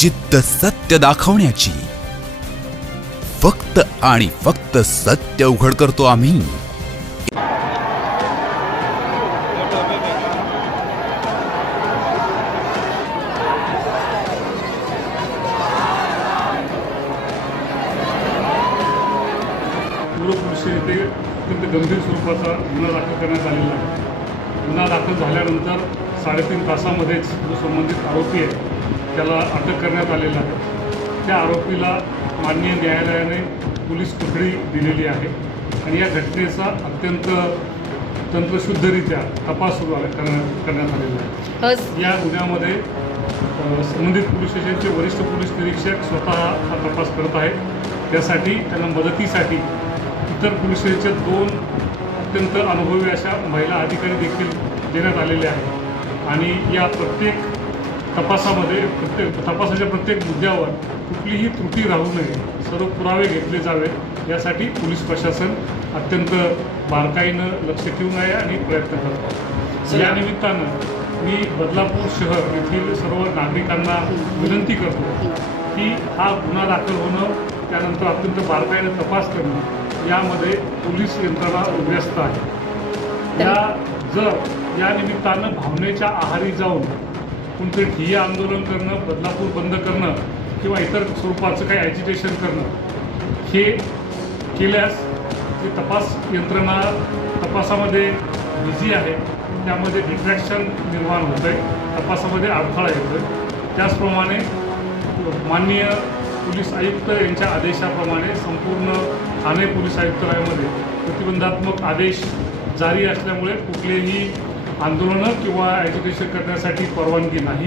जिद्द सत्य दाखवण्याची. फक्त आणि फक्त सत्य उघड करतो आम्ही. येथे अत्यंत गंभीर स्वरूपाचा गुन्हा दाखल करण्यात आलेला आहे. गुन्हा दाखल झाल्यानंतर साडेतीन तासामध्येच जो संबंधित आरोपी आहे त्याला अटक करण्यात आलेला आहे. त्या आरोपीला माननीय न्यायालयाने पोलीस कोठडी दिलेली आहे. आणि या घटनेचा अत्यंत तंत्रशुद्धरित्या तपास सुरू आहे- करण्यात करण्यात आलेला आहे. या गुन्ह्यामध्ये संबंधित पोलीस स्टेशनचे वरिष्ठ पोलीस निरीक्षक स्वतः हा तपास करत आहेत. त्यासाठी त्यांना मदतीसाठी इतर पोलीस स्टेशनच्या दोन अत्यंत अनुभवी अशा महिला अधिकारी देखील देण्यात आलेले आहेत. आणि या प्रत्येक तपासामध्ये प्रत्येक तपासाच्या प्रत्येक मुद्द्यावर कुठलीही त्रुटी राहू नये. सर्व पुरावे घेतले जावेत. यासाठी पोलीस प्रशासन अत्यंत बारकाईनं लक्ष ठेवून आहे आणि प्रयत्न करत आहे. या निमित्तानं मी बदलापूर शहर येथील सर्व नागरिकांना विनंती करतो की हा गुन्हा दाखल होणं त्यानंतर अत्यंत बारकाईनं तपास करणं यामध्ये पोलीस यंत्रणा व्यस्त आहे. या जर या निमित्तानं भावनेच्या आहारी जाऊन कोणतरी ठिय्या आंदोलन करणं बदलापूर बंद करणं किंवा इतर स्वरूपाचं काही ॲजिटेशन करणं हे केल्यास जे तपास यंत्रणा तपासामध्ये बिझी आहे. त्यामध्ये डिट्रॅक्शन निर्माण होतं आहे तपासामध्ये अडथळा येतो आहे त्याचप्रमाणे माननीय पोलीस आयुक्त यांच्या आदेशाप्रमाणे संपूर्ण ठाणे पोलीस आयुक्तालयामध्ये प्रतिबंधात्मक आदेश जारी असल्यामुळे कुठलेही आंदोलनं किंवा ॲज्युकेशन करण्यासाठी परवानगी नाही.